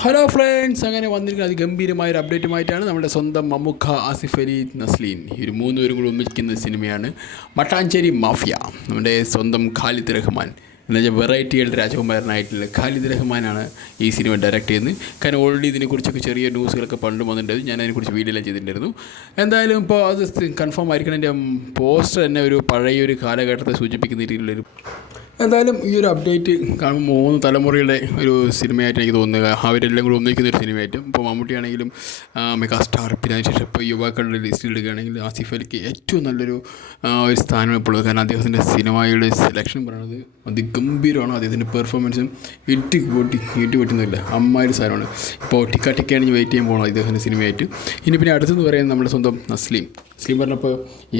Hello friends, അങ്ങനെ വന്നിരിക്കുന്ന അതിഗംഭീരമായൊരു അപ്ഡേറ്റുമായിട്ടാണ് നമ്മുടെ സ്വന്തം മമ്മൂക്ക, ആസിഫ് അലി, നസ്ലീൻ ഈ ഒരു മൂന്ന് പേരും കൂടി ഒന്നിക്കുന്ന സിനിമയാണ് മട്ടാഞ്ചേരി മാഫിയ. നമ്മുടെ സ്വന്തം ഖാലിദ് റഹ്മാൻ എന്ന് വെച്ചാൽ വെറൈറ്റികളുടെ രാജകുമാരനായിട്ടുള്ള ഖാലിദ് റഹ്മാനാണ് ഈ സിനിമ ഡയറക്റ്റ് ചെയ്യുന്നത്. കാരണം ഓൾറെഡി ഇതിനെക്കുറിച്ചൊക്കെ ചെറിയ ന്യൂസുകളൊക്കെ പണ്ട് വന്നിട്ടുണ്ടായിരുന്നു. ഞാൻ അതിനെക്കുറിച്ച് വീഡിയോ എല്ലാം ചെയ്തിട്ടുണ്ടായിരുന്നു. എന്തായാലും ഇപ്പോൾ അത് കൺഫേം ആയിരിക്കണം. എൻ്റെ പോസ്റ്റർ തന്നെ ഒരു പഴയൊരു കാലഘട്ടത്തെ സൂചിപ്പിക്കുന്ന രീതിയിലുള്ളൊരു എന്തായാലും ഈ ഒരു അപ്ഡേറ്റ് കാണുമ്പോൾ 3 തലമുറയുടെ ഒരു സിനിമയായിട്ട് എനിക്ക് തോന്നുന്നത്. അവരെല്ലാം കൂടി ഒന്നിക്കുന്ന ഒരു സിനിമയായിട്ട് ഇപ്പോൾ മമ്മൂട്ടിയാണെങ്കിലും മെഗാസ്റ്റാർ, പിന്നെ അതിനുശേഷം ഇപ്പോൾ യുവാക്കളുടെ ലിസ്റ്റിൽ എടുക്കുകയാണെങ്കിൽ ആസിഫ് അലിക്ക് ഏറ്റവും നല്ലൊരു ഒരു സ്ഥാനം ഇപ്പോൾ ഉള്ളത്. കാരണം അദ്ദേഹത്തിൻ്റെ സിനിമയുടെ സെലക്ഷൻ പറയുന്നത് അതിഗംഭീരമാണ്. അദ്ദേഹത്തിൻ്റെ പെർഫോമൻസും ഇട്ടി പൊട്ടുന്നില്ല, അമ്മായൊരു സാധനമാണ്. ഇപ്പോൾ ടിക്കാണെങ്കിൽ വെയിറ്റ് ചെയ്യാൻ പോകണം അദ്ദേഹത്തിൻ്റെ സിനിമയായിട്ട്. ഇനി പിന്നെ അടുത്തെന്ന് പറയുന്നത് നമ്മുടെ സ്വന്തം നസ്ലീം പറഞ്ഞപ്പോൾ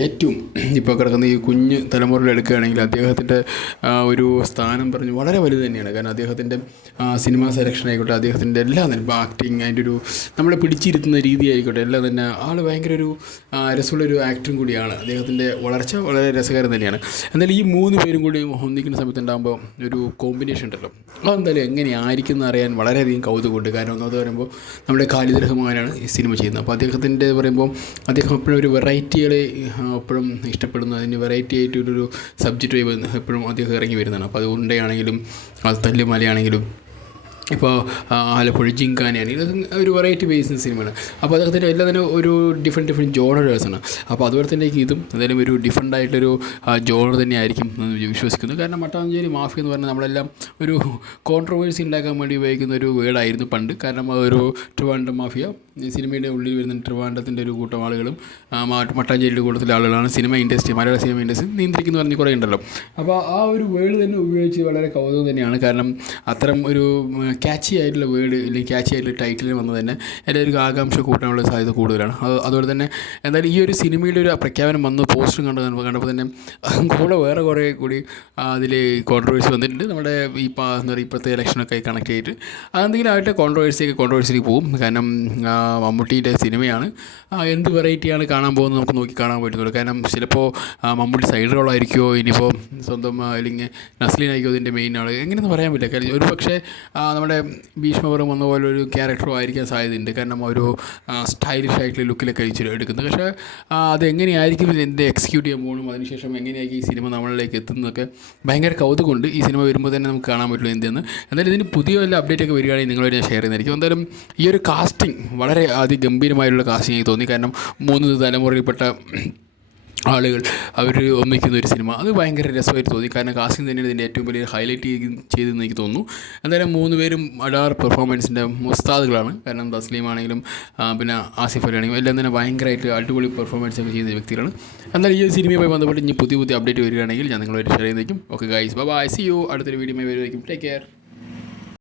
ഏറ്റവും ഇപ്പോൾ കിടക്കുന്ന ഈ കുഞ്ഞ് തലമുറയിൽ എടുക്കുകയാണെങ്കിൽ അദ്ദേഹത്തിൻ്റെ ഒരു സ്ഥാനം പറഞ്ഞ് വളരെ വലുത് തന്നെയാണ്. കാരണം അദ്ദേഹത്തിൻ്റെ സിനിമ സെലക്ഷൻ ആയിക്കോട്ടെ, അദ്ദേഹത്തിൻ്റെ എല്ലാം തന്നെ ഇപ്പോൾ ആക്ടിങ്, അതിൻ്റെ ഒരു നമ്മളെ പിടിച്ചിരുത്തുന്ന രീതി ആയിക്കോട്ടെ, എല്ലാം തന്നെ ആൾ ഭയങ്കര ഒരു രസമുള്ളൊരു ആക്ടറും കൂടിയാണ്. അദ്ദേഹത്തിൻ്റെ വളർച്ച വളരെ രസകരം തന്നെയാണ്. എന്നാലും ഈ 3 പേരും കൂടി ഒന്നിക്കുന്ന സമയത്ത് ഉണ്ടാകുമ്പോൾ ഒരു കോമ്പിനേഷൻ ഉണ്ടല്ലോ, അതെന്തായാലും എങ്ങനെയായിരിക്കും എന്ന് അറിയാൻ വളരെയധികം കൗതുകമുണ്ട്. കാരണം ഒന്നാമത് പറയുമ്പോൾ നമ്മുടെ ഖാലിദ് റഹ്മാനാണ് ഈ സിനിമ ചെയ്യുന്നത്. അപ്പോൾ അദ്ദേഹത്തിൻ്റെ പറയുമ്പോൾ അദ്ദേഹം എപ്പോഴും ഒരു വെറൈറ്റികളെ എപ്പോഴും ഇഷ്ടപ്പെടുന്നു. അതിന് വെറൈറ്റി ആയിട്ടൊരു സബ്ജക്റ്റ് എപ്പോഴും അദ്ദേഹം ഇറങ്ങി വരുന്നതാണ്. അപ്പോൾ അത് ഉണ്ടയാണെങ്കിലും അത് തല്ലുമലയാണെങ്കിലും ഇപ്പോൾ ആലപ്പുഴ ജിങ്കാനയാണെങ്കിൽ ഒരു വെറൈറ്റി ബേസ്ഡ് സിനിമയാണ്. അപ്പോൾ അദ്ദേഹത്തിൻ്റെ എല്ലാം തന്നെ ഒരു ഡിഫറെൻറ്റ് ജോണേഴ്സാണ്. അപ്പോൾ അതുപോലെ തന്നെ ഇതും എന്തായാലും ഒരു ഡിഫറെൻ്റ് ആയിട്ടൊരു ജോണർ തന്നെ ആയിരിക്കും എന്ന് വിശ്വസിക്കുന്നു. കാരണം മട്ടാഞ്ചേരി മാഫിയ എന്ന് പറഞ്ഞാൽ നമ്മളെല്ലാം ഒരു കോൺട്രവേഴ്സി ഉണ്ടാക്കാൻ വേണ്ടി ഉപയോഗിക്കുന്ന ഒരു വേർഡായിരുന്നു പണ്ട്. കാരണം അതൊരു ട്രിവാൻഡ്രം മാഫിയ, സിനിമയുടെ ഉള്ളിൽ വരുന്ന ട്രിവാൻഡ്രത്തിൻ്റെ ഒരു കൂട്ടം ആളുകളും മട്ടാഞ്ചേരിയുടെ കൂട്ടത്തിലെ ആളുകളാണ് സിനിമ ഇൻഡസ്ട്രി, മലയാള സിനിമ ഇൻഡസ്ട്രി നിയന്ത്രിക്കുന്നു പറഞ്ഞ് കുറേ ഉണ്ടല്ലോ. അപ്പോൾ ആ ഒരു വേർഡ് തന്നെ ഉപയോഗിച്ച് വളരെ കൗതുകം തന്നെയാണ്. കാരണം അത്തരം ഒരു ക്യാച്ചി ആയിട്ടുള്ള വേർഡ് അല്ലെങ്കിൽ ക്യാച്ചി ആയിട്ടുള്ള ടൈറ്റിൽ വന്നത് തന്നെ എല്ലാവർക്കും ആകാംക്ഷ കൂട്ടാനുള്ള സാധ്യത കൂടുതലാണ്. അതുപോലെ തന്നെ എന്തായാലും ഈ ഒരു സിനിമയുടെ ഒരു പ്രഖ്യാപനം വന്ന് പോസ്റ്ററും കണ്ടപ്പോൾ തന്നെ കൂടെ വേറെ കുറേ കൂടി അതിൽ കോൺട്രവേഴ്സി വന്നിട്ടുണ്ട്. നമ്മുടെ ഈ എന്താ പറയുക ഇപ്പോഴത്തെ ഇലക്ഷനൊക്കെ കണക്ട് ചെയ്തിട്ട് അതെന്തെങ്കിലും ആയിട്ട് കോൺട്രവേഴ്സിക്ക് പോകും. കാരണം മമ്മൂട്ടിയുടെ സിനിമയാണ്, എന്ത് വെറൈറ്റിയാണ് കാണാൻ പോകുന്നത് നമുക്ക് നോക്കി കാണാൻ പറ്റുന്നുള്ളൂ. കാരണം ചിലപ്പോൾ മമ്മൂട്ടി സൈഡ് റോളായിരിക്കുമോ, ഇനിയിപ്പോൾ സ്വന്തം അല്ലെങ്കിൽ നസ്ലീനായിരിക്കുമോ ഇതിൻ്റെ മെയിൻ ആൾ, എങ്ങനെയൊന്നും പറയാൻ പറ്റില്ല. കാരണം ഒരു പക്ഷേ നമ്മുടെ ഭീഷ്മപുരം വന്ന പോലെ ഒരു ക്യാരക്ടറോ ആയിരിക്കാൻ സാധ്യതയുണ്ട്. കാരണം ഒരു സ്റ്റൈലിഷ് ആയിട്ടുള്ള ലുക്കിലൊക്കെ എടുക്കുന്നത്. പക്ഷേ അതെങ്ങനെയായിരിക്കും എന്ത് എക്സിക്യൂട്ട് ചെയ്യാൻ പോകണം, അതിനുശേഷം എങ്ങനെയായിരിക്കും ഈ സിനിമ നമ്മളിലേക്ക് എത്തുന്നതൊക്കെ ഭയങ്കര കൗതുകമുണ്ട്. ഈ സിനിമ വരുമ്പോൾ തന്നെ നമുക്ക് കാണാൻ പറ്റുള്ളൂ എന്തെന്ന്. എന്തായാലും ഇതിന് പുതിയ വല്ല അപ്ഡേറ്റ് ഒക്കെ വരികയാണെങ്കിൽ നിങ്ങളോട് ഞാൻ ഷെയർ ചെയ്യുന്നതായിരിക്കും. എന്തായാലും ഈ ഒരു കാസ്റ്റിംഗ് വളരെ അതിഗംഭീരമായിട്ടുള്ള കാസ്റ്റിംഗ് ആയി തോന്നി. കാരണം 3 തലമുറയിൽപ്പെട്ട ആളുകൾ അവർ ഒന്നിക്കുന്ന ഒരു സിനിമ, അത് ഭയങ്കര രസമായിട്ട് തോന്നി. കാരണം കാസ്റ്റിംഗ് തന്നെയാണ് ഇതിൻ്റെ ഏറ്റവും വലിയ ഹൈലൈറ്റ് ചെയ്തെന്ന് എനിക്ക് തോന്നുന്നു. എന്തായാലും 3 പേരും അഡാർ പെർഫോമൻസിൻ്റെ ഉസ്താദുകളാണ്. കാരണം തസ്ലീം ആണെങ്കിലും പിന്നെ ആസിഫ് അലി ആണെങ്കിലും എല്ലാം തന്നെ ഭയങ്കരമായിട്ട് അടിപൊളി പെർഫോമൻസ് ഒക്കെ ചെയ്യുന്ന വ്യക്തികളാണ്. എന്തായാലും ഈ സിനിമയുമായി ബന്ധപ്പെട്ട് ഇനി പുതിയ അപ്ഡേറ്റ് വരികയാണെങ്കിൽ ഞാൻ നിങ്ങളായിട്ട് ഷെയർ ചെയ്യുന്നതായിരിക്കും. Okay guys, bye, see you. അടുത്തൊരു വീഡിയോയുമായി വരുമായിരിക്കും. Take care.